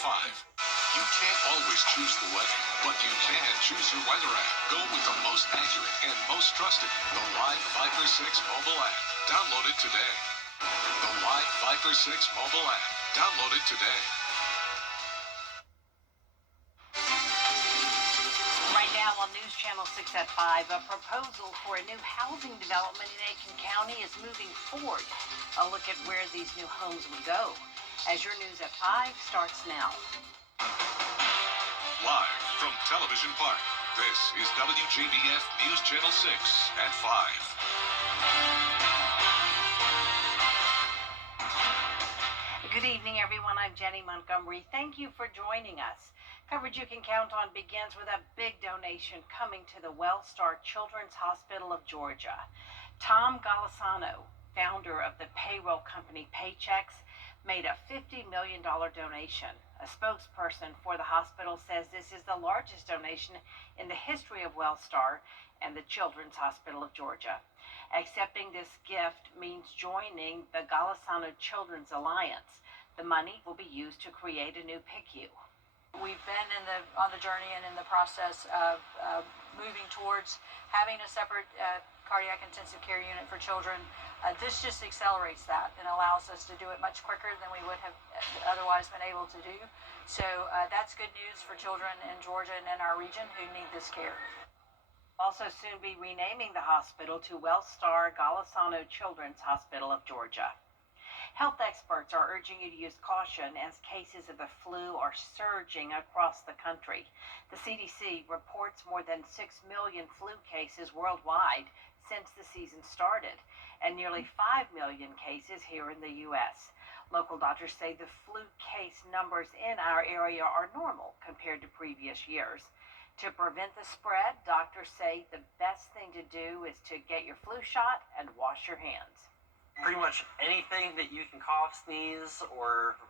5. You can't always choose the weather, but you can choose your weather app. Go with the most accurate and most trusted, the Live 5 for 6 mobile app. Download it today. The Live 5 for 6 mobile app. Download it today. Right now on News Channel 6 at 5, a proposal for a new housing development in Aiken County is moving forward. A look at where these new homes would go. As your News at 5 starts now. Live from Television Park, this is WJBF News Channel 6 at 5. Good evening, everyone. I'm Jenny Montgomery. Thank you for joining us. Coverage you can count on begins with a big donation coming to the WellStar Children's Hospital of Georgia. Tom Golisano, founder of the payroll company Paychecks, made a $50 million donation. A spokesperson for the hospital says this is the largest donation in the history of WellStar and the Children's Hospital of Georgia. Accepting this gift means joining the Golisano Children's Alliance. The money will be used to create a new PICU. We've been on the journey and in the process of moving towards having a separate cardiac intensive care unit for children. This just accelerates that and allows us to do it much quicker than we would have otherwise been able to do. So that's good news for children in Georgia and in our region who need this care. Also soon be renaming the hospital to WellStar Golisano Children's Hospital of Georgia. Health experts are urging you to use caution as cases of the flu are surging across the country. The CDC reports more than 6 million flu cases worldwide since the season started, and nearly 5 million cases here in the U.S. Local doctors say the flu case numbers in our area are normal compared to previous years. To prevent the spread, doctors say the best thing to do is to get your flu shot and wash your hands. Pretty much anything that you can cough, sneeze, or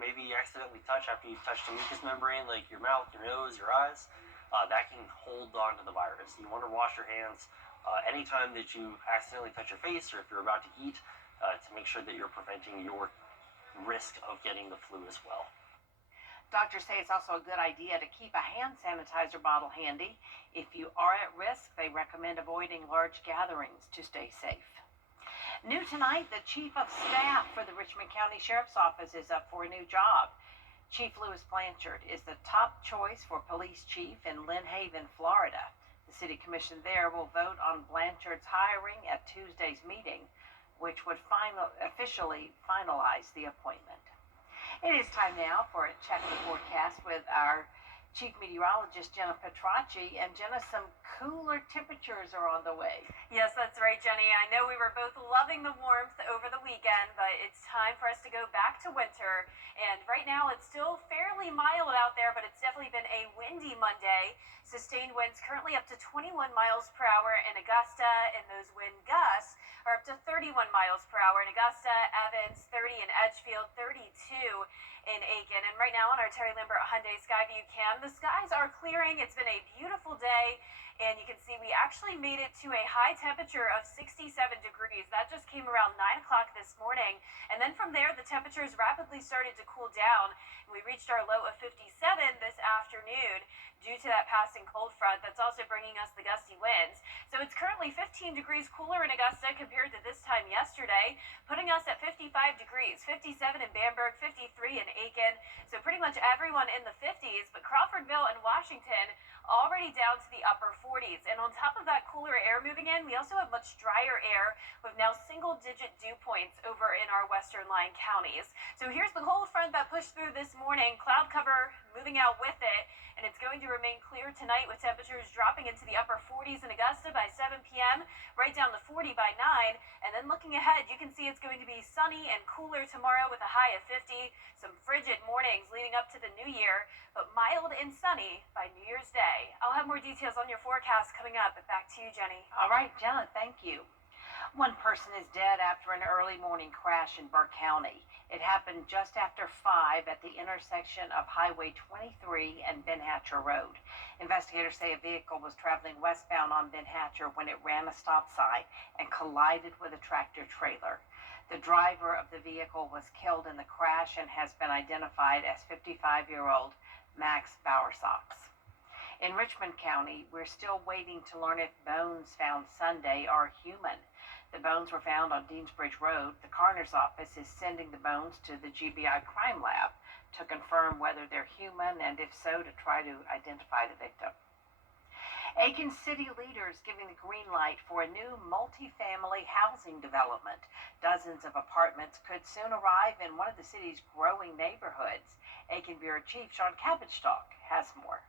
maybe you accidentally touch after you've touched a mucous membrane, like your mouth, your nose, your eyes, that can hold on to the virus. You want to wash your hands anytime that you accidentally touch your face or if you're about to eat to make sure that you're preventing your risk of getting the flu as well. Doctors say it's also a good idea to keep a hand sanitizer bottle handy. If you are at risk, they recommend avoiding large gatherings to stay safe. New tonight, the Chief of Staff for the Richmond County Sheriff's Office is up for a new job. Chief Louis Blanchard is the top choice for police chief in Lynn Haven, Florida. The city commission there will vote on Blanchard's hiring at Tuesday's meeting, which would officially finalize the appointment. It is time now for a check the forecast with our Chief Meteorologist Jenna Petracci. And Jenna, some cooler temperatures are on the way. Yes, that's right, Jenny. I know we were both loving the warmth over the weekend, but it's time for us to go back to winter. And right now it's still fairly mild out there, but it's definitely been a windy Monday. Sustained winds currently up to 21 miles per hour in Augusta, and those wind gusts are up to 31 miles per hour in Augusta, Evans, 30 in Edgefield, 32 in Aiken. And right now on our Terry Lambert Hyundai Skyview cam, the skies are clearing. It's been a beautiful day, and you can see we actually made it to a high temperature of 67 degrees. That just came around 9 o'clock this morning, and then from there the temperatures rapidly started to cool down. We reached our low of 57 this afternoon due to that passing cold front that's also bringing us the gusty winds. So it's currently 15 degrees cooler in Augusta compared to this time yesterday, putting us at 55 degrees, 57 in Bamberg, 53 in Aiken. So pretty much everyone in the 50s, but Crawfordville and Washington already down to the upper 40s. And on top of that cooler air moving in, we also have much drier air with now single-digit dew points over in our western line counties. So here's the cold front that pushed through this morning. Cloud cover moving out with it, and it's going to remain clear tonight with temperatures dropping into the upper 40s in Augusta by 7 p.m., right down to 40 by 9. And then looking ahead, you can see it's going to be sunny and cooler tomorrow with a high of 50. Some frigid mornings leading up to the new year, but mild and sunny by New Year's Day. I'll have more details on your forecast coming up, but back to you, Jenny. All right, Jenna, thank you. One person is dead after an early morning crash in Burke County. It happened just after 5 at the intersection of Highway 23 and Ben Hatcher Road. Investigators say a vehicle was traveling westbound on Ben Hatcher when it ran a stop sign and collided with a tractor trailer. The driver of the vehicle was killed in the crash and has been identified as 55-year-old Max Bowersox. In Richmond County, we're still waiting to learn if bones found Sunday are human. The bones were found on Deansbridge Road. The coroner's office is sending the bones to the GBI crime lab to confirm whether they're human and if so, to try to identify the victim. Aiken City leaders giving the green light for a new multi-family housing development. Dozens of apartments could soon arrive in one of the city's growing neighborhoods. Aiken Bureau Chief Sean Cabbage-Stock has more.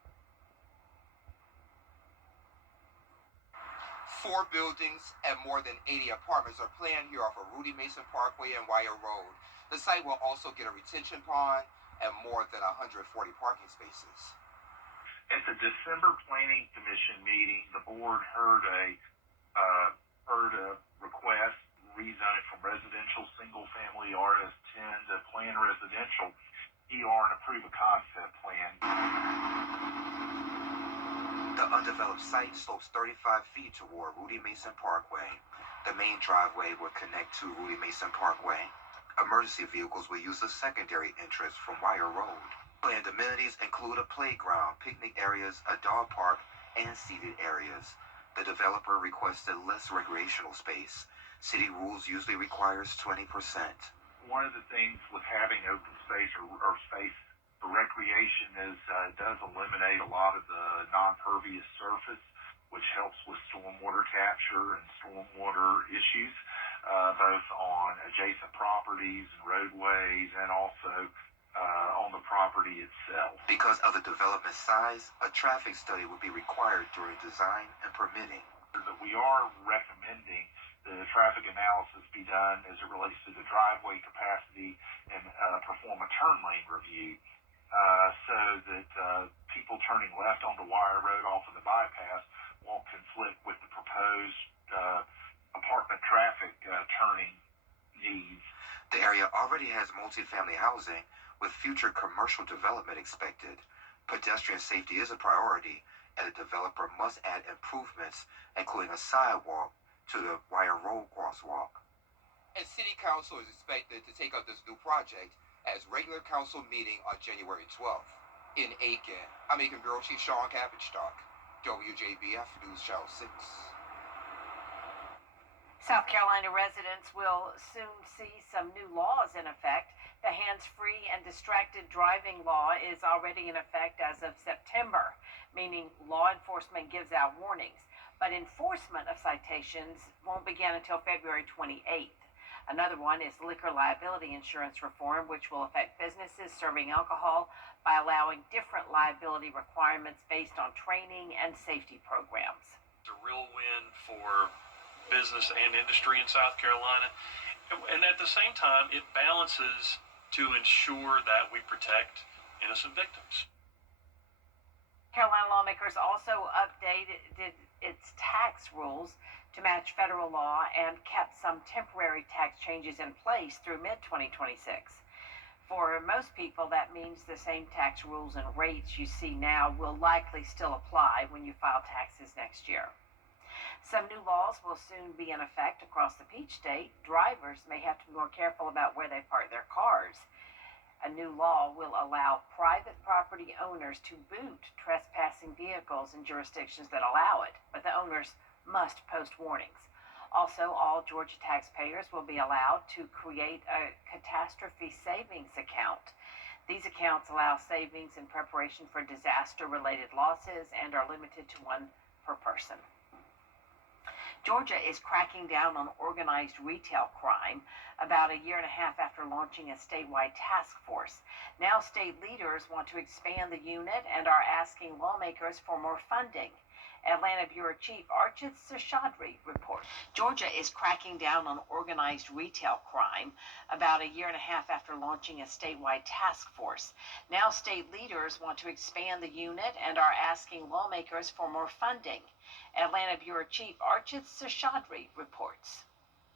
4 buildings and more than 80 apartments are planned here off of Rudy Mason Parkway and Wire Road. The site will also get a retention pond and more than 140 parking spaces. At the December Planning Commission meeting, the board heard a request to rezone it from residential single-family RS10 to planned residential ER and approve a concept plan. The undeveloped site slopes 35 feet toward Rudy Mason Parkway. The main driveway will connect to Rudy Mason Parkway. Emergency vehicles will use the secondary entrance from Wire Road. Planned amenities include a playground, picnic areas, a dog park, and seated areas. The developer requested less recreational space. City rules usually requires 20%. One of the things with having open space or space for recreation is it does eliminate a lot of the non-pervious surface, which helps with stormwater capture and stormwater issues, both on adjacent properties and roadways and also on the property itself. Because of the development size, a traffic study would be required during design and permitting. But we are recommending the traffic analysis be done as it relates to the driveway capacity and perform a turn lane review. So that people turning left onto Wire Road off of the bypass won't conflict with the proposed apartment traffic turning needs. The area already has multifamily housing with future commercial development expected. Pedestrian safety is a priority, and the developer must add improvements, including a sidewalk to the Wire Road crosswalk. And City Council is expected to take up this new project as regular council meeting on January 12th. In Aiken, I'm Aiken Bureau Chief Sean Cabbage-Stock, WJBF News Channel 6. South Carolina residents will soon see some new laws in effect. The hands-free and distracted driving law is already in effect as of September, meaning law enforcement gives out warnings, but enforcement of citations won't begin until February 28th. Another one is liquor liability insurance reform, which will affect businesses serving alcohol by allowing different liability requirements based on training and safety programs. It's a real win for business and industry in South Carolina. And at the same time, it balances to ensure that we protect innocent victims. Carolina lawmakers also updated its tax rules to match federal law and kept some temporary tax changes in place through mid-2026. For most people, that means the same tax rules and rates you see now will likely still apply when you file taxes next year. Some new laws will soon be in effect across the Peach State. Drivers may have to be more careful about where they park their cars. A new law will allow private property owners to boot trespassing vehicles in jurisdictions that allow it, but the owners must post warnings. Also, all Georgia taxpayers will be allowed to create a catastrophe savings account. These accounts allow savings in preparation for disaster-related losses and are limited to one per person. Georgia is cracking down on organized retail crime about a year and a half after launching a statewide task force. Now state leaders want to expand the unit and are asking lawmakers for more funding. Atlanta Bureau Chief Archit Seshadri reports. Georgia is cracking down on organized retail crime about a year and a half after launching a statewide task force. Now state leaders want to expand the unit and are asking lawmakers for more funding. Atlanta Bureau Chief Archit Seshadri reports.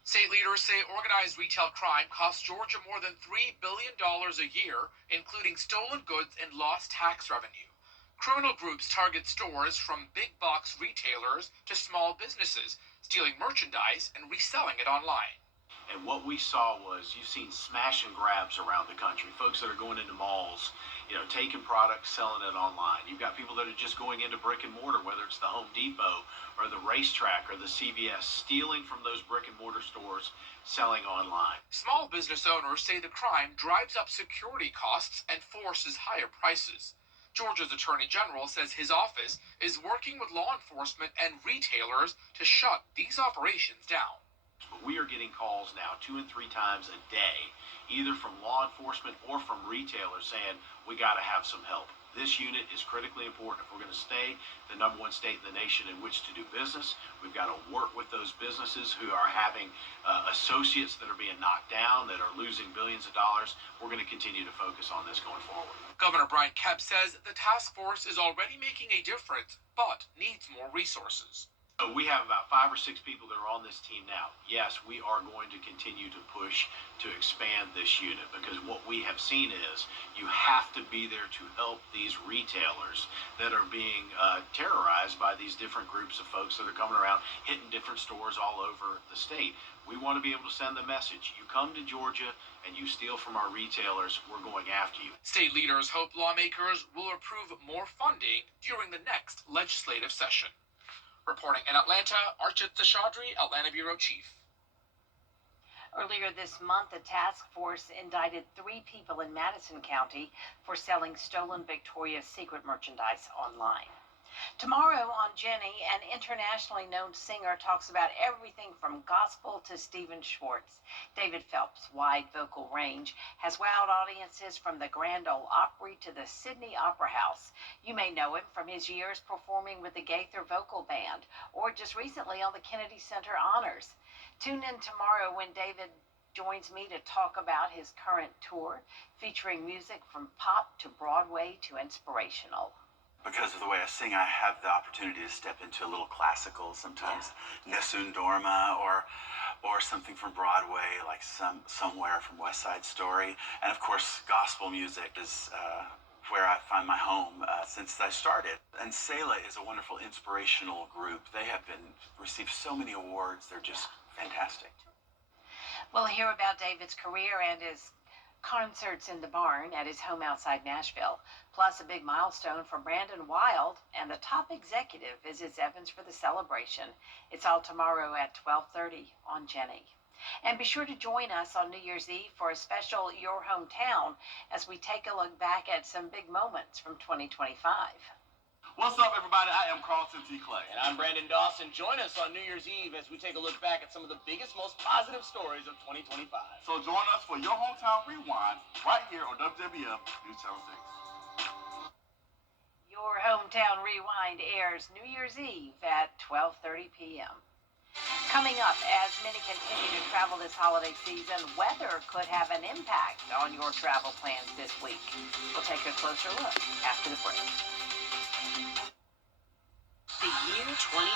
State leaders say organized retail crime costs Georgia more than $3 billion a year, including stolen goods and lost tax revenue. Criminal groups target stores from big box retailers to small businesses, stealing merchandise and reselling it online. And what we saw was you've seen smash and grabs around the country. Folks that are going into malls, taking products, selling it online. You've got people that are just going into brick and mortar, whether it's the Home Depot or the racetrack or the CVS, stealing from those brick and mortar stores, selling online. Small business owners say the crime drives up security costs and forces higher prices. Georgia's Attorney General says his office is working with law enforcement and retailers to shut these operations down. But we are getting calls now 2 and 3 times a day, either from law enforcement or from retailers saying, we got to have some help. This unit is critically important. If we're going to stay the #1 state in the nation in which to do business, we've got to work with those businesses who are having associates that are being knocked down, that are losing billions of dollars. We're going to continue to focus on this going forward. Governor Brian Kemp says the task force is already making a difference, but needs more resources. We have about 5 or 6 people that are on this team now. Yes, we are going to continue to push to expand this unit, because what we have seen is you have to be there to help these retailers that are being terrorized by these different groups of folks that are coming around, hitting different stores all over the state. We want to be able to send the message. You come to Georgia and you steal from our retailers, we're going after you. State leaders hope lawmakers will approve more funding during the next legislative session. Reporting in Atlanta, Archit Seshadri, Atlanta Bureau Chief. Earlier this month, a task force indicted 3 people in Madison County for selling stolen Victoria's Secret merchandise online. Tomorrow on Jenny, an internationally known singer talks about everything from gospel to Stephen Schwartz. David Phelps' wide vocal range has wowed audiences from the Grand Ole Opry to the Sydney Opera House. You may know him from his years performing with the Gaither Vocal Band, or just recently on the Kennedy Center Honors. Tune in tomorrow when David joins me to talk about his current tour, featuring music from pop to Broadway to inspirational. Because of the way I sing, I have the opportunity to step into a little classical, sometimes Nessun Dorma or something from Broadway, like Somewhere from West Side Story. And of course, gospel music is where I find my home since I started. And Selah is a wonderful inspirational group. They have received so many awards. They're just fantastic. We'll hear about David's career and his concerts in the barn at his home outside Nashville, plus a big milestone for Brandon Wild, and the top executive visits Evans for the celebration. It's all tomorrow at 12:30 on Jenny. And be sure to join us on New Year's Eve for a special Your Hometown as we take a look back at some big moments from 2025. What's up, everybody? I am Carlton T. Clay. And I'm Brandon Dawson. Join us on New Year's Eve as we take a look back at some of the biggest, most positive stories of 2025. So join us for Your Hometown Rewind right here on WJBF News Channel 6. Your Hometown Rewind airs New Year's Eve at 12:30 p.m. Coming up, as many continue to travel this holiday season, weather could have an impact on your travel plans this week. We'll take a closer look after the break. The year 2020.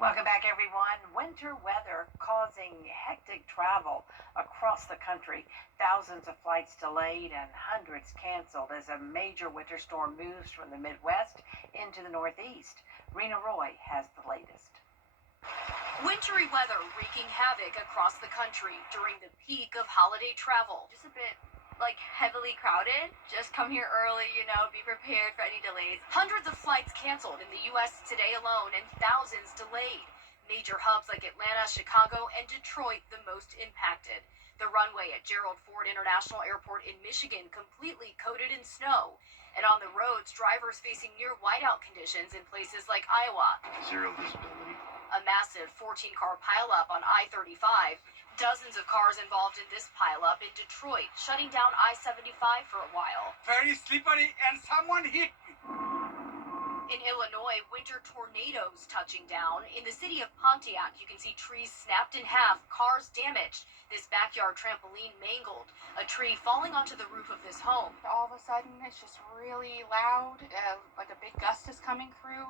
Welcome back, everyone. Winter weather causing hectic travel across the country. Thousands of flights delayed and hundreds canceled as a major winter storm moves from the Midwest into the Northeast. Rena Roy has the latest. Wintry weather wreaking havoc across the country during the peak of holiday travel. Just a bit heavily crowded. Just come here early, be prepared for any delays. Hundreds of flights canceled in the U.S. today alone and thousands delayed. Major hubs like Atlanta, Chicago, and Detroit the most impacted. The runway at Gerald Ford International Airport in Michigan completely coated in snow. And on the roads, drivers facing near whiteout conditions in places like Iowa. Zero visibility. A massive 14-car pileup on I-35. Dozens of cars involved in this pileup in Detroit, shutting down I-75 for a while. Very slippery and someone hit me. In Illinois, winter tornadoes touching down. In the city of Pontiac, you can see trees snapped in half, cars damaged. This backyard trampoline mangled. A tree falling onto the roof of this home. All of a sudden, it's just really loud, like a big gust is coming through.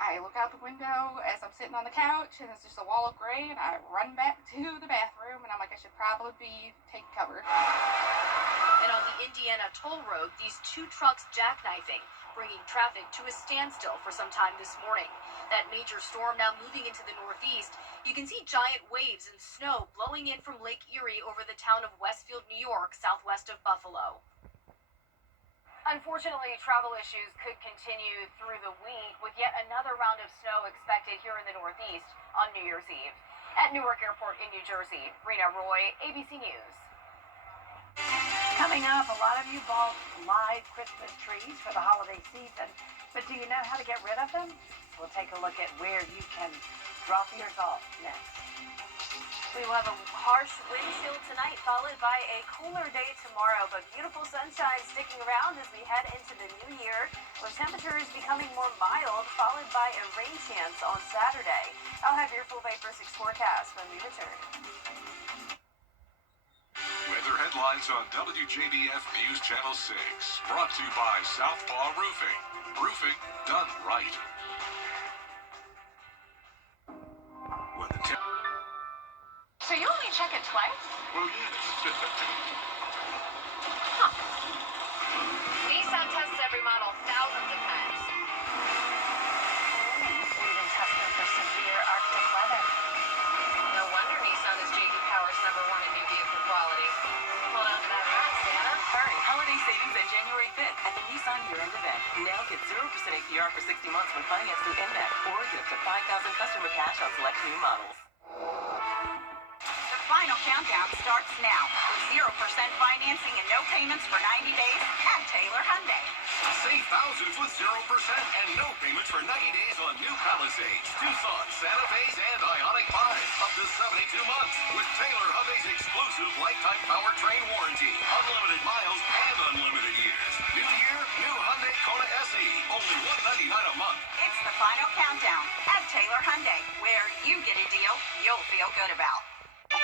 I look out the window as I'm sitting on the couch, and it's just a wall of gray, and I run back to the bathroom, and I'm like, I should probably be taking cover. And on the Indiana toll road, these two trucks jackknifing, bringing traffic to a standstill for some time this morning. That major storm now moving into the northeast. You can see giant waves and snow blowing in from Lake Erie over the town of Westfield, New York, southwest of Buffalo. Unfortunately, travel issues could continue through the week with yet another round of snow expected here in the Northeast on New Year's Eve. At Newark Airport in New Jersey, Rena Roy, ABC News. Coming up, a lot of you bought live Christmas trees for the holiday season, but do you know how to get rid of them? We'll take a look at where you can drop yours off next. We will have a harsh wind chill tonight, followed by a cooler day tomorrow, but beautiful sunshine sticking around as we head into the new year, with temperatures becoming more mild, followed by a rain chance on Saturday. I'll have your full Vapor 6 forecast when we return. Weather headlines on WJBF News Channel 6. Brought to you by Southpaw Roofing. Roofing done right. When the So you only check it twice? Well, yes. Nissan tests every model thousands of times. Even testing for severe Arctic weather. No wonder Nissan is J.D. Power's #1 in new vehicle quality. Hold on to that ride, Santa. Hurry, holiday savings end January 5th at the Nissan year-end event. Now get 0% APR for 60 months when financed through NMAC, or get up to $5,000 customer cash on select new models. The final countdown starts now with 0% financing and no payments for 90 days at Taylor Hyundai. Save thousands with 0% and no payments for 90 days on new Palisades, Tucson, Santa Fe's, and Ioniq 5. Up to 72 months with Taylor Hyundai's exclusive lifetime powertrain warranty. Unlimited miles and unlimited years. New year, new Hyundai Kona SE. Only $199 a month. It's the final countdown at Taylor Hyundai, where you get a deal you'll feel good about. We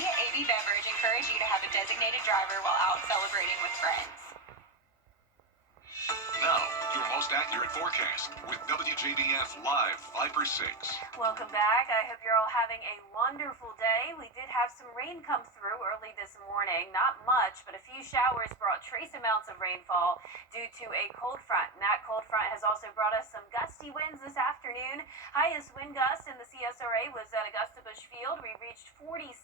at AB Beverage encourage you to have a designated driver while out celebrating with friends. Now, your most accurate forecast with WJBF Live Viper 6. Welcome back. I hope you're all having a wonderful day. We did have some rain come through early this morning. Not much, but a few showers brought trace amounts of rainfall due to a cold front. And that cold front has also brought us some gusty winds this afternoon. Highest wind gust in the CSRA was at Augusta Bush Field. We reached 46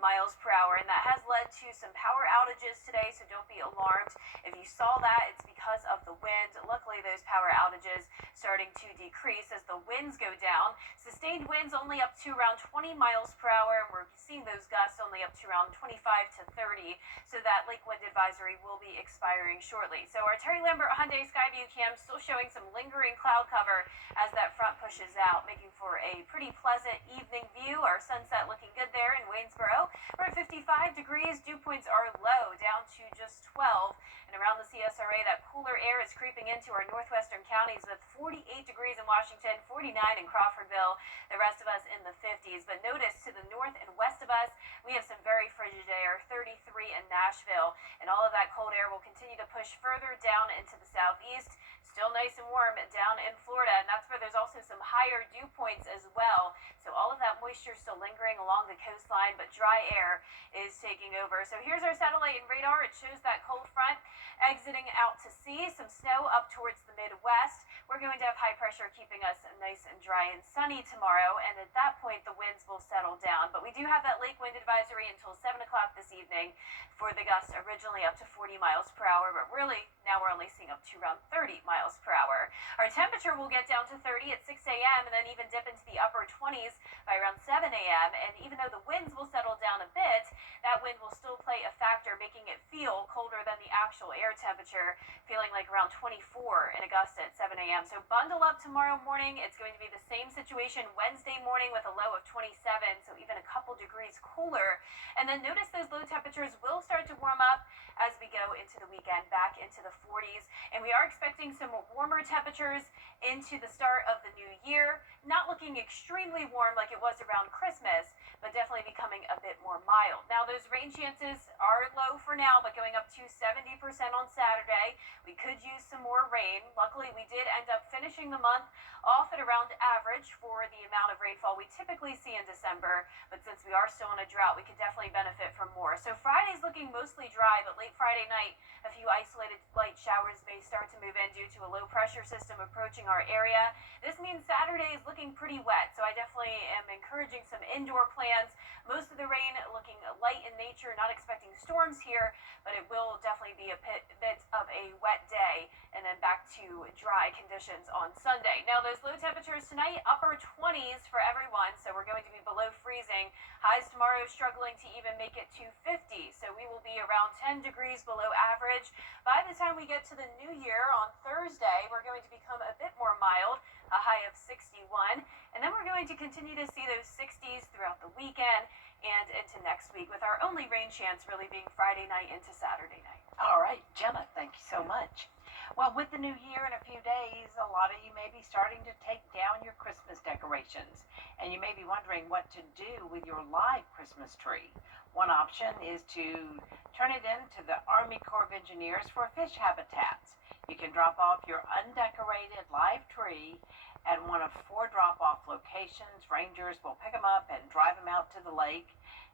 miles per hour, and that has led to some power outages today, so don't be alarmed. If you saw that, it's because of the wind. Luckily, those power outages starting to decrease as the winds go down. Sustained winds only up to around 20 miles per hour, and we're seeing those gusts only up to around 25 to 30, so that lake wind advisory will be expiring shortly. So our Terry Lambert Hyundai Skyview cam still showing some lingering cloud cover as that front pushes out, making for a pretty pleasant evening view. Our sunset looking good there in Waynesboro. We're at 55 degrees. Dew points are low, down to just 12. And around the CSRA, that cooler air is creeping into our northwestern counties with 48 degrees in Washington, 49 in Crawfordville, the rest of us in the 50s. But notice to the north and west of us, we have some very frigid air, 33 in Nashville. And all of that cold air will continue to push further down into the southeast. Still nice and warm down in Florida, and that's where there's also some higher dew points as well. So all of that moisture still lingering along the coastline, but dry air is taking over. So here's our satellite and radar. It shows that cold front exiting out to sea. Some snow up towards the Midwest. We're going to have high pressure keeping us nice and dry and sunny tomorrow, and at that point the winds will settle down. But we do have that lake wind advisory until 7 o'clock this evening for the gusts originally up to 40 miles per hour, but really now we're only seeing up to around 30 miles per hour. Our temperature temperature will get down to 30 at 6 a.m. and then even dip into the upper 20s by around 7 a.m. And even though the winds will settle down a bit, that wind will still play a factor, making it feel colder than the actual air temperature, feeling like around 24 in Augusta at 7 a.m. So bundle up tomorrow morning. It's going to be the same situation Wednesday morning with a low of 27, so even a couple degrees cooler. And then notice those low temperatures will start to warm up as we go into the weekend, back into the 40s. And we are expecting some warmer temperatures into the start of the new year. Not looking extremely warm like it was around Christmas, but definitely becoming a bit more mild. Now, those rain chances are low for now, but going up to 70% on Saturday. We could use some more rain. Luckily, we did end up finishing the month off at around average for the amount of rainfall we typically see in December, but since we are still in a drought, we could definitely benefit from more. So Friday's looking mostly dry, but late Friday night, a few isolated light showers may start to move in due to a low pressure system approaching our area. This means Saturday is looking pretty wet, so I definitely am encouraging some indoor plans. Most of the rain looking light in nature, not expecting storms here, but it will definitely be a bit of a wet day, and then back to dry conditions on Sunday. Now, those low temperatures tonight, upper 20s for everyone, so we're going to be below freezing. Highs tomorrow struggling to even make it to 50, so we will be around 10 degrees below average. By the time we get to the new year on Thursday, we're going to become a bit more mild, a high of 61, and then we're going to continue to see those 60s throughout the weekend and into next week, with our only rain chance really being Friday night into Saturday night. All right, Jenna, thank you so much. Well, with the new year in a few days, a lot of you may be starting to take down your Christmas decorations, and you may be wondering what to do with your live Christmas tree. One option is to turn it into the Army Corps of Engineers for fish habitats. You can drop off your undecorated live tree at one of 4 drop-off locations. Rangers will pick them up and drive them out to the lake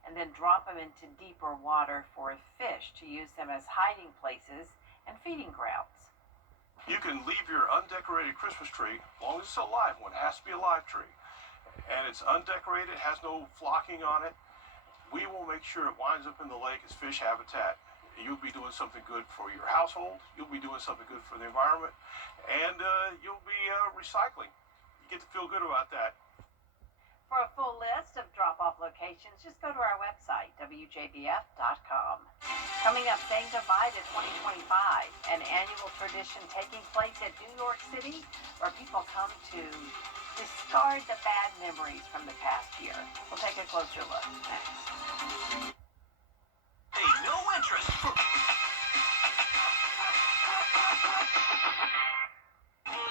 and then drop them into deeper water for fish to use them as hiding places and feeding grounds. You can leave your undecorated Christmas tree, as long as it's a live one. It has to be a live tree. And it's undecorated, has no flocking on it. We will make sure it winds up in the lake as fish habitat. You'll be doing something good for your household. You'll be doing something good for the environment. And you'll be recycling. You get to feel good about that. For a full list of drop-off locations, just go to our website, WJBF.com. Coming up, saying goodbye to 2025, an annual tradition taking place at New York City where people come to discard the bad memories from the past year. We'll take a closer look next. Hey, no interest.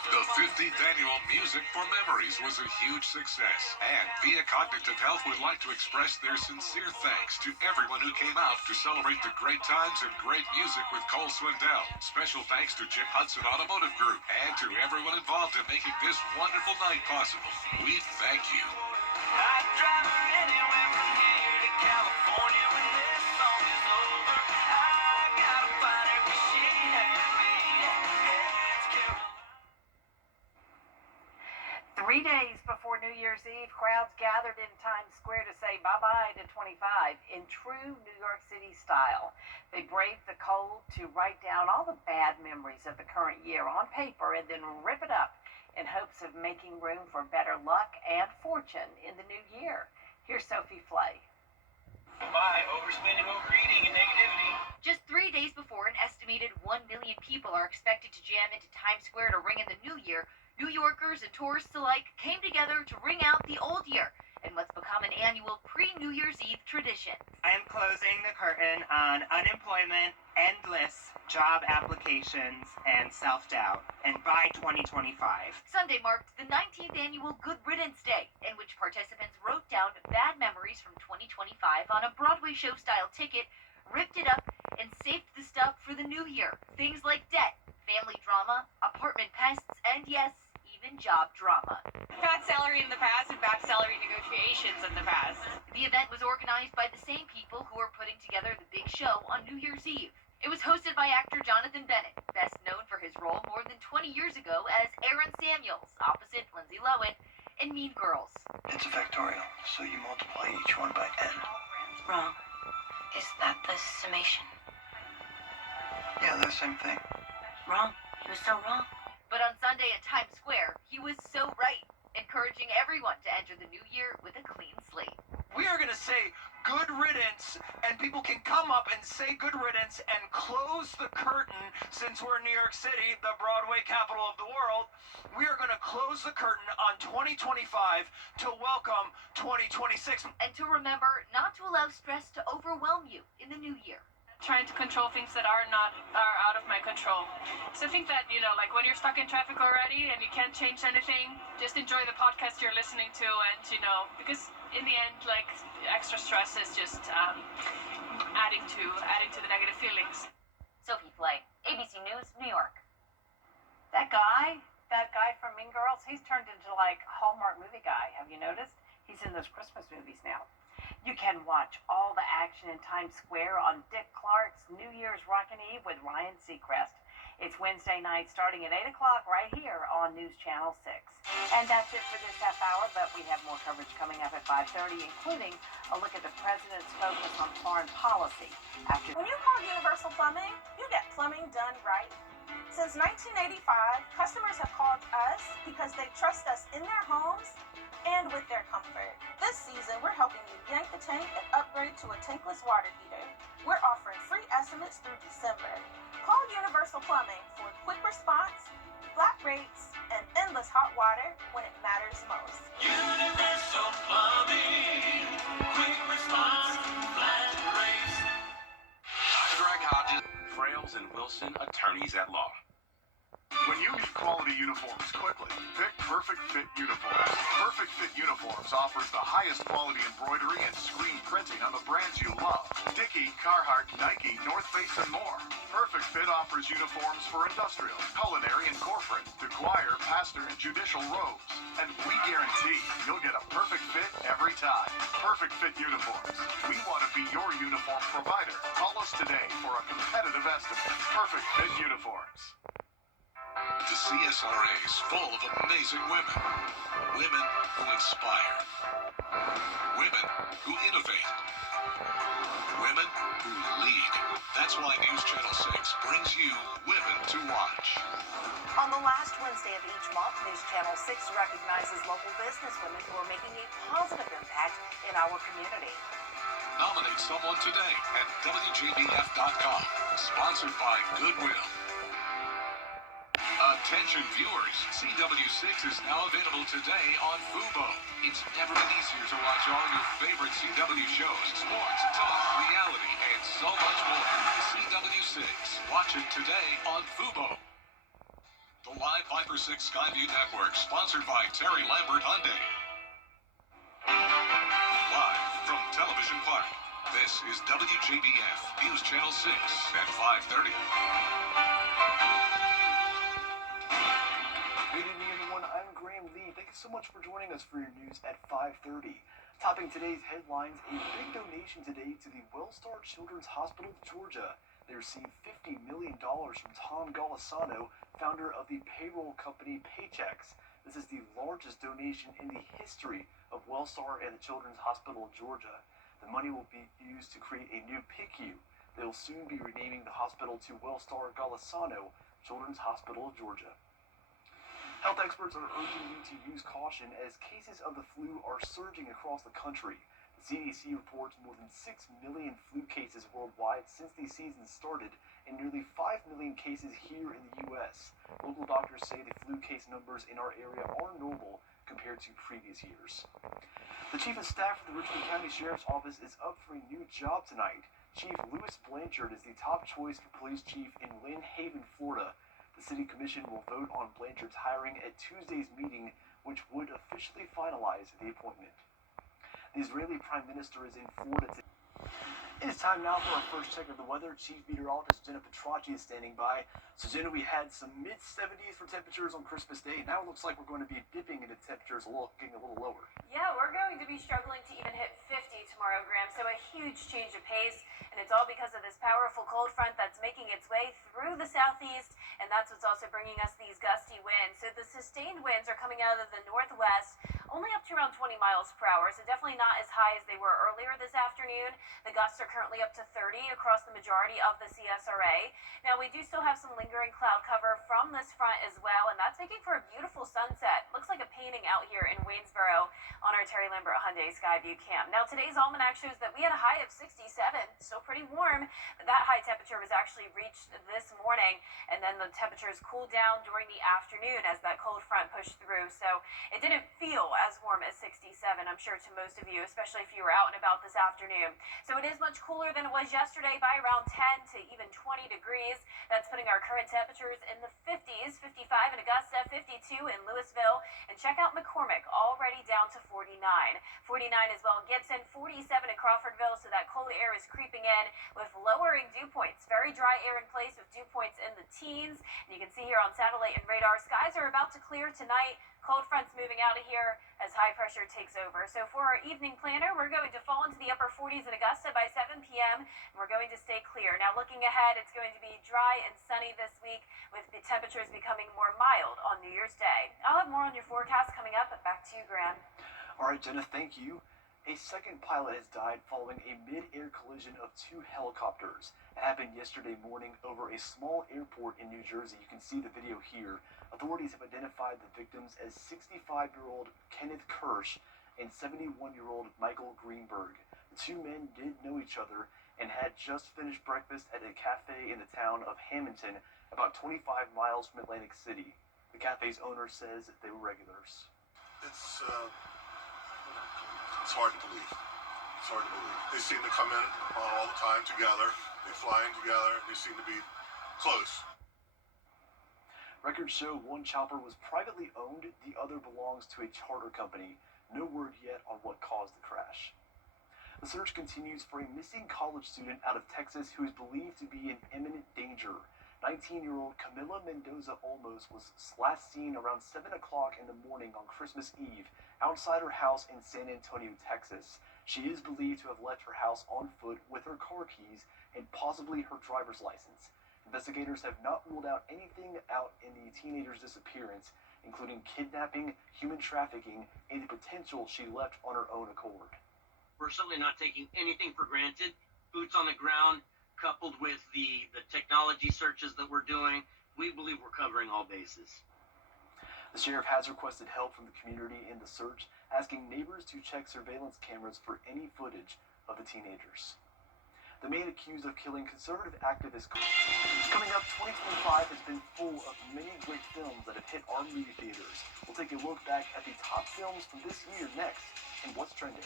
The 15th annual Music for Memories was a huge success, and Via Cognitive Health would like to express their sincere thanks to everyone who came out to celebrate the great times and great music with Cole Swindell. Special thanks to Jim Hudson Automotive Group and to everyone involved in making this wonderful night possible. We thank you. I'd drive her anywhere from here to California when this song is over. I gotta find her 'cause she had me. It's Carolina. 3 days before New Year's Eve, crowds gathered in Times Square to say bye-bye to 25 in true New York City style. They braved the cold to write down all the bad memories of the current year on paper and then rip it up in hopes of making room for better luck and fortune in the new year. Here's Sophie Flay. Bye, overspending, overeating, and negativity. Just 3 days before an estimated 1 million people are expected to jam into Times Square to ring in the new year, New Yorkers and tourists alike came together to ring out the old year in what's become an annual pre-New Year's Eve tradition. I am closing the curtain on unemployment, endless job applications, and self-doubt, and by 2025. Sunday marked the 19th annual Good Riddance Day, in which participants wrote down bad memories from 2025 on a Broadway show-style ticket, ripped it up, and saved the stuff for the new year. Things like debt, family drama, apartment pests, and yes, even job drama. Bad salary in the past and bad salary negotiations in the past. The event was organized by the same people who are putting together the big show on New Year's Eve. It was hosted by actor Jonathan Bennett, best known for his role more than 20 years ago as Aaron Samuels, opposite Lindsay Lohan, in Mean Girls. It's a factorial, so you multiply each one by n. Wrong. Is that the summation? Yeah, the same thing. Wrong. He was so wrong. But on Sunday at Times Square, He was so right, encouraging everyone to enter the new year with a clean slate. We are going to say good riddance, and people can come up and say good riddance and close the curtain. Since we're in New York City, the Broadway capital of the world, we are going to close the curtain on 2025 to welcome 2026. And to remember not to allow stress to overwhelm you in the new year. Trying to control things that are out of my control. So I think that, like when you're stuck in traffic already and you can't change anything, just enjoy the podcast you're listening to, and because in the end, like, extra stress is just adding to the negative feelings. Sophie Flay, ABC News, New York. That guy from Mean Girls, he's turned into like Hallmark movie guy. Have you noticed? He's in those Christmas movies now. You can watch all the action in Times Square on Dick Clark's New Year's Rockin' Eve with Ryan Seacrest. It's Wednesday night starting at 8 o'clock right here on News Channel 6. And that's it for this half hour, but we have more coverage coming up at 5:30, including a look at the president's focus on foreign policy. When you call Universal Plumbing, you get plumbing done right. Since 1985, customers have called us because they trust us in their homes and with their comfort. This season, we're helping you yank the tank and upgrade to a tankless water heater. We're offering free estimates through December. Call Universal Plumbing for quick response, flat rates, and endless hot water when it matters most. Universal Plumbing, quick response, flat rates. I'm Greg Hodges, Frails and Wilson, attorneys at law. When you need quality uniforms quickly, pick Perfect Fit Uniforms. Perfect Fit Uniforms offers the highest quality embroidery and screen printing on the brands you love. Dickie, Carhartt, Nike, North Face, and more. Perfect Fit offers uniforms for industrial, culinary, and corporate, the choir, pastor, and judicial robes. And we guarantee you'll get a perfect fit every time. Perfect Fit Uniforms. We want to be your uniform provider. Call us today for a competitive estimate. Perfect Fit Uniforms. The CSRA is full of amazing women. Women who inspire. Women who innovate. Women who lead. That's why News Channel 6 brings you Women to Watch. On the last Wednesday of each month, News Channel 6 recognizes local businesswomen who are making a positive impact in our community. Nominate someone today at WJBF.com. Sponsored by Goodwill. Attention viewers, CW6 is now available today on Fubo. It's never been easier to watch all your favorite CW shows, sports, talk, reality, and so much more. CW6. Watch it today on Fubo. The live Viper 6 Skyview Network, sponsored by Terry Lambert Hyundai. Live from Television Park, this is WJBF News Channel 6 at 5:30. Good evening, everyone. I'm Graham Lee. Thank you so much for joining us for your news at 5:30. Topping today's headlines, a big donation today to the Wellstar Children's Hospital of Georgia. They received $50 million from Tom Golisano, founder of the payroll company Paychex. This is the largest donation in the history of Wellstar and the Children's Hospital of Georgia. The money will be used to create a new PICU. They will soon be renaming the hospital to Wellstar Golisano Children's Hospital of Georgia. Health experts are urging you to use caution as cases of the flu are surging across the country. The CDC reports more than 6 million flu cases worldwide since the season started, and nearly 5 million cases here in the U.S. Local doctors say the flu case numbers in our area are normal compared to previous years. The Chief of Staff for the Richmond County Sheriff's Office is up for a new job tonight. Chief Louis Blanchard is the top choice for police chief in Lynn Haven, Florida. The City Commission will vote on Blanchard's hiring at Tuesday's meeting, which would officially finalize the appointment. The Israeli Prime Minister is in Florida today. It is time now for our first check of the weather. Chief Meteorologist Jenna Petracci is standing by. So Jenna, we had some mid-70s for temperatures on Christmas Day. Now it looks like we're going to be dipping into temperatures getting a little lower. Yeah, we're going to be struggling to even hit 50 tomorrow, Graham. So a huge change of pace, and it's all because of this powerful cold front that's making its way through the southeast, and that's what's also bringing us these gusty winds. So the sustained winds are coming out of the northwest, only up to around 20 miles per hour, so definitely not as high as they were earlier this afternoon. The gusts are currently up to 30 across the majority of the CSRA. Now, we do still have some lingering cloud cover from this front as well, and that's making for a beautiful sunset. Greensboro on our Terry Lambert Hyundai Skyview cam. Now today's almanac shows that we had a high of 67, still pretty warm, but that high temperature was actually reached this morning, and then the temperatures cooled down during the afternoon as that cold front pushed through, so it didn't feel as warm as 67, I'm sure, to most of you, especially if you were out and about this afternoon. So it is much cooler than it was yesterday by around 10 to even 20 degrees. That's putting our current temperatures in the 50s, 55 in Augusta, 52 in Louisville, and check out McCormick, already down to 49. 49 as well in Gibson, 47 in Crawfordville, so that cold air is creeping in with lowering dew points. Very dry air in place with dew points in the teens. And you can see here on satellite and radar, skies are about to clear tonight. Cold fronts moving out of here as high pressure takes over. So for our evening planner, we're going to fall into the upper 40s in Augusta by 7 p.m. and we're going to stay clear. Now looking ahead, it's going to be dry and sunny this week with the temperatures becoming more mild on New Year's Day. I'll have more on your forecast coming up, but back to you, Graham. All right, Jenna, thank you. A second pilot has died following a mid-air collision of two helicopters. It happened yesterday morning over a small airport in New Jersey. You can see the video here. Authorities have identified the victims as 65-year-old Kenneth Kirsch and 71-year-old Michael Greenberg. The two men did know each other and had just finished breakfast at a cafe in the town of Hamilton, about 25 miles from Atlantic City. The cafe's owner says they were regulars. It's hard to believe. It's hard to believe. They seem to come in all the time together. They fly in together. They seem to be close. Records show one chopper was privately owned, the other belongs to a charter company. No word yet on what caused the crash. The search continues for a missing college student out of Texas who is believed to be in imminent danger. 19-year-old Camila Mendoza Olmos was last seen around 7 o'clock in the morning on Christmas Eve outside her house in San Antonio, Texas. She is believed to have left her house on foot with her car keys and possibly her driver's license. Investigators have not ruled out anything out in the teenager's disappearance, including kidnapping, human trafficking, and the potential she left on her own accord. We're certainly not taking anything for granted. Boots on the ground, coupled with the technology searches that we're doing, we believe we're covering all bases. The sheriff has requested help from the community in the search, asking neighbors to check surveillance cameras for any footage of the teenagers. The man accused of killing conservative activist. Coming up, 2025 has been full of many great films that have hit our movie theaters. We'll take a look back at the top films from this year next, and what's trending.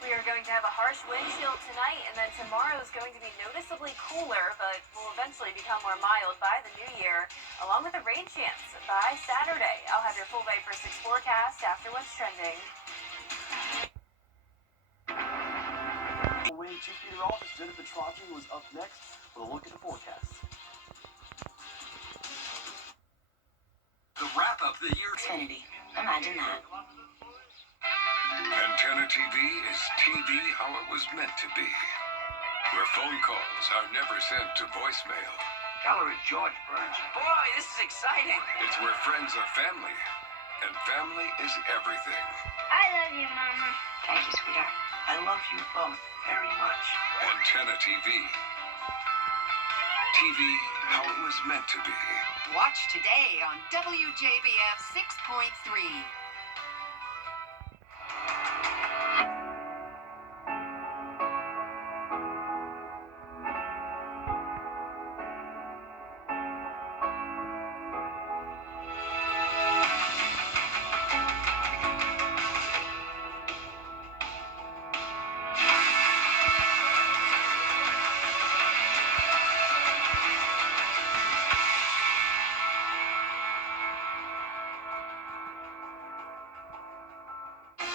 We are going to have a harsh wind chill tonight, and then tomorrow is going to be noticeably cooler, but will eventually become more mild by the new year, along with a rain chance by Saturday. I'll have your full Viper 6 forecast after what's trending. WJBF Chief Meteorologist Jennifer Trotry was up next with a look at the forecast. The wrap-up the year. Xfinity. Imagine that. Antenna TV is TV how it was meant to be. Where phone calls are never sent to voicemail. Tell her it's George Burns. Boy, this is exciting. It's where friends are family, and family is everything. I love you, Mama. Thank you, sweetheart. I love you both very much. Antenna TV. TV how it was meant to be. Watch today on WJBF 6.3.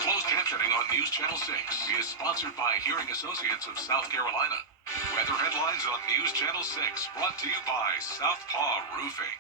Closed captioning on News Channel 6 is sponsored by Hearing Associates of South Carolina. Weather headlines on News Channel 6 brought to you by Southpaw Roofing.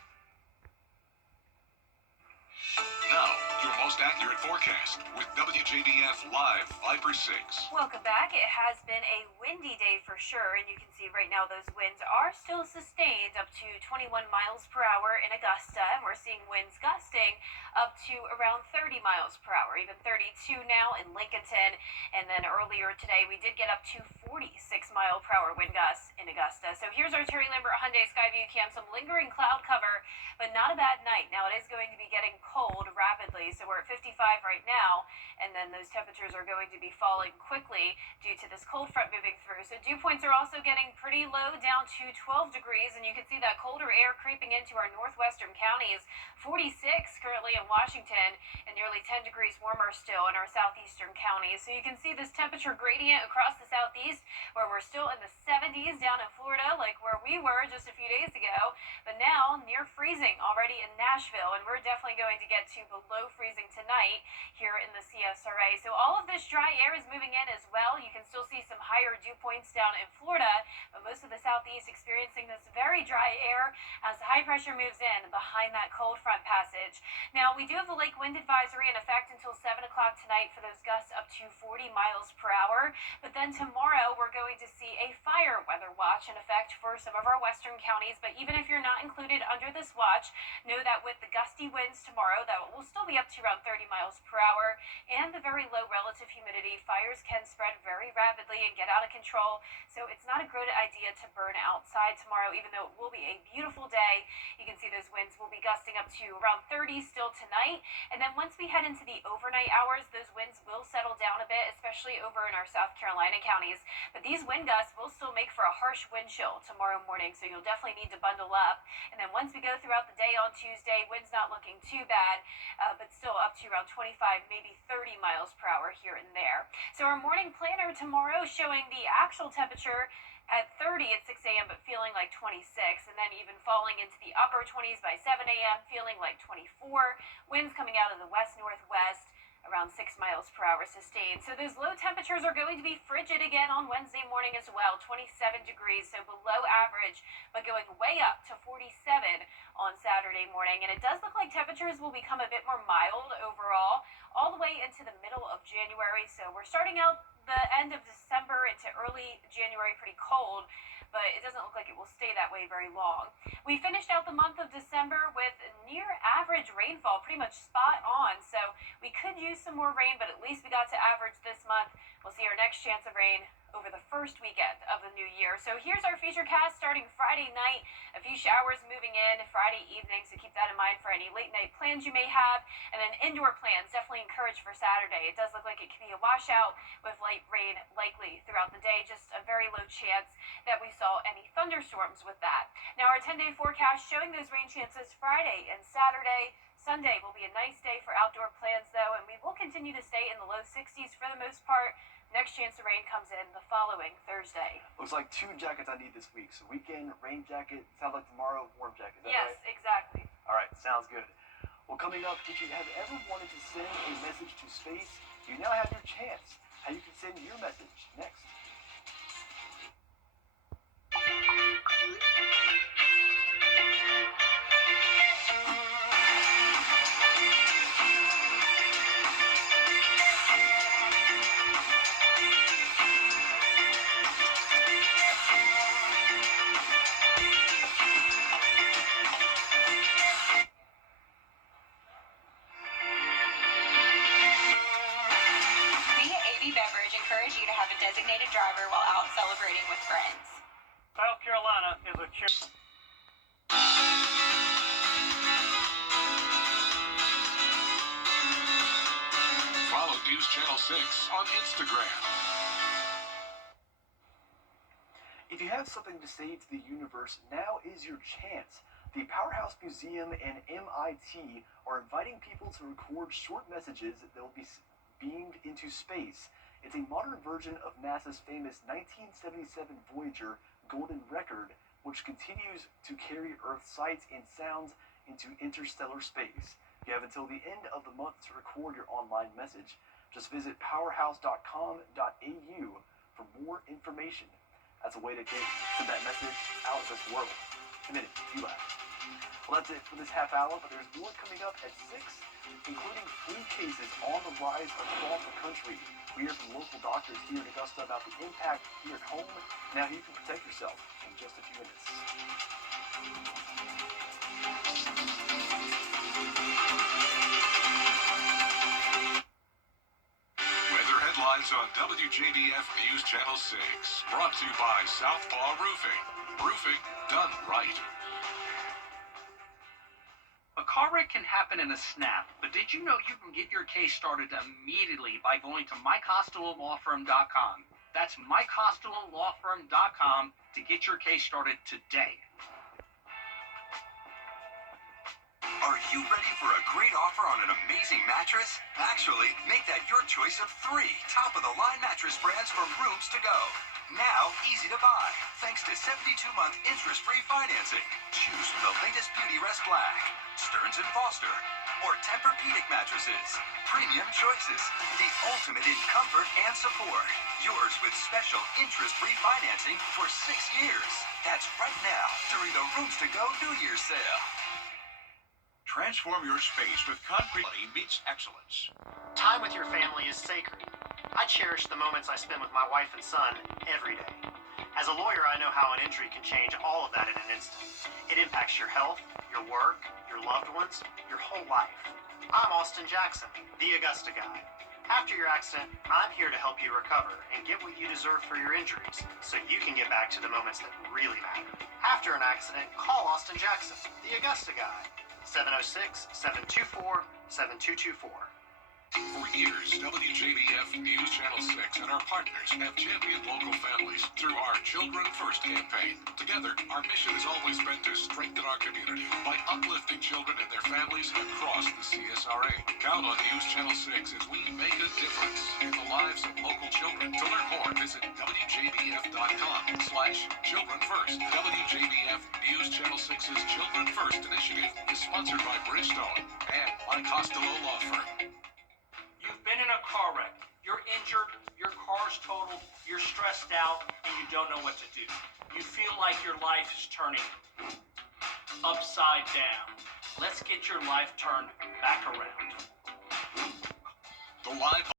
Now, your most accurate forecast with WJBF Live Viper 6. Welcome back. It has been a windy day for sure, and you can see right now those winds are still sustained up to 21 miles per hour in Augusta, and we're seeing winds gusting up to around 30 miles per hour, even 32 now in Lincolnton, and then earlier today we did get up to 46 mile per hour wind gusts in Augusta. So here's our Terry Lambert Hyundai Skyview cam, some lingering cloud cover, but not a bad night. Now it is going to be getting cold rapidly actually. So we're at 55 right now, and then those temperatures are going to be falling quickly due to this cold front moving through. So dew points are also getting pretty low, down to 12 degrees, and you can see that colder air creeping into our northwestern counties. 46 currently in Washington, and nearly 10 degrees warmer still in our southeastern counties. So you can see this temperature gradient across the southeast, where we're still in the 70s down in Florida, like where we were just a few days ago, but now near freezing already in Nashville, and we're definitely going to get to below freezing tonight here in the CSRA. So all of this dry air is moving in as well. You can still see some higher dew points down in Florida, but most of the southeast experiencing this very dry air as the high pressure moves in behind that cold front passage. Now, we do have a lake wind advisory in effect until 7 o'clock tonight for those gusts up to 40 miles per hour, but then tomorrow we're going to see a fire weather watch in effect for some of our western counties. But even if you're not included under this watch, know that with the gusty winds tomorrow, that will still be up to around 30 miles per hour, and the very low relative humidity, fires can spread very rapidly and get out of control. So it's not a good idea to burn outside tomorrow, even though it will be a beautiful day. You can see those winds will be gusting up to around 30 still tonight. And then once we head into the overnight hours, those winds will settle down a bit, especially over in our South Carolina counties. But these wind gusts will still make for a harsh wind chill tomorrow morning, so you'll definitely need to bundle up. And then once we go throughout the day on Tuesday, winds not looking too bad, but still up to around 25, maybe 30 miles per hour here and there. So our morning planner tomorrow showing the actual temperature at 30 at 6 a.m., but feeling like 26, and then even falling into the upper 20s by 7 a.m., feeling like 24. Winds coming out of the west-northwest, around 6 miles per hour sustained. So those low temperatures are going to be frigid again on Wednesday morning as well, 27 degrees, so below average, but going way up to 47 on Saturday morning. And it does look like temperatures will become a bit more mild overall, all the way into the middle of January. So we're starting out the end of December into early January pretty cold, but it doesn't look like it will stay that way very long. We finished out the month of December with near average rainfall, pretty much spot on, so we could use some more rain, but at least we got to average this month. We'll see our next chance of rain over the first weekend of the new year. So here's our feature cast starting Friday night. A few showers moving in Friday evening, so keep that in mind for any late night plans you may have. And then indoor plans definitely encouraged for Saturday. It does look like it could be a washout with light rain likely throughout the day. Just a very low chance that we saw any thunderstorms with that. Now our 10-day forecast showing those rain chances Friday and Saturday. Sunday will be a nice day for outdoor plans though, and we will continue to stay in the low 60s for the most part. Next chance of rain comes in the following Thursday. Looks like 2 jackets I need this week. So weekend, rain jacket, sounds like tomorrow, warm jacket. Is that Yes, right? exactly. All right, sounds good. Well, coming up, if you have ever wanted to send a message to space, you now have your chance. How you can send your message next. Beverage encourage you to have a designated driver while out celebrating with friends. South Carolina is a Follow News Channel 6 on Instagram. If you have something to say to the universe, now is your chance. The Powerhouse Museum and MIT are inviting people to record short messages that will be beamed into space. It's a modern version of NASA's famous 1977 Voyager Golden Record, which continues to carry Earth sights and sounds into interstellar space. You have until the end of the month to record your online message. Just visit powerhouse.com.au for more information. That's a way to send that message out of this world. Committed, you laugh. Well, that's it for this half hour, but there's more coming up at 6, including flu cases on the rise across the country. We hear from local doctors here in Augusta about the impact here at home and how you can protect yourself in just a few minutes. Weather headlines on WJBF News Channel 6. Brought to you by Southpaw Roofing. Roofing done right. A car wreck can happen in a snap, but did you know you can get your case started immediately by going to mycostalolawfirm.com? That's mycostalolawfirm.com to get your case started today. Are you ready for a great offer on an amazing mattress? Actually, make that your choice of 3 top-of-the-line mattress brands from Rooms to Go. Now easy to buy, thanks to 72-month interest-free financing. Choose from the latest Beautyrest Black, Stearns & Foster, or Tempur-Pedic mattresses. Premium choices, the ultimate in comfort and support. Yours with special interest-free financing for 6 years. That's right now during the Rooms to Go New Year's sale. Transform your space with concrete meets excellence. Time with your family is sacred. I cherish the moments I spend with my wife and son every day. As a lawyer, I know how an injury can change all of that in an instant. It impacts your health, your work, your loved ones, your whole life. I'm Austin Jackson, the Augusta guy. After your accident, I'm here to help you recover and get what you deserve for your injuries so you can get back to the moments that really matter. After an accident, call Austin Jackson, the Augusta guy. 706-724-7224. For years, WJBF News Channel 6 and our partners have championed local families through our Children First campaign. Together, our mission has always been to strengthen our community by uplifting children and their families across the CSRA. Count on News Channel 6 as we make a difference in the lives of local children. To learn more, visit WJBF.com/Children First. WJBF News Channel 6's Children First initiative is sponsored by Bridgestone and My Costello Law Firm. You've been in a car wreck. You're injured, your car's totaled, you're stressed out, and you don't know what to do. You feel like your life is turning upside down. Let's get your life turned back around. The live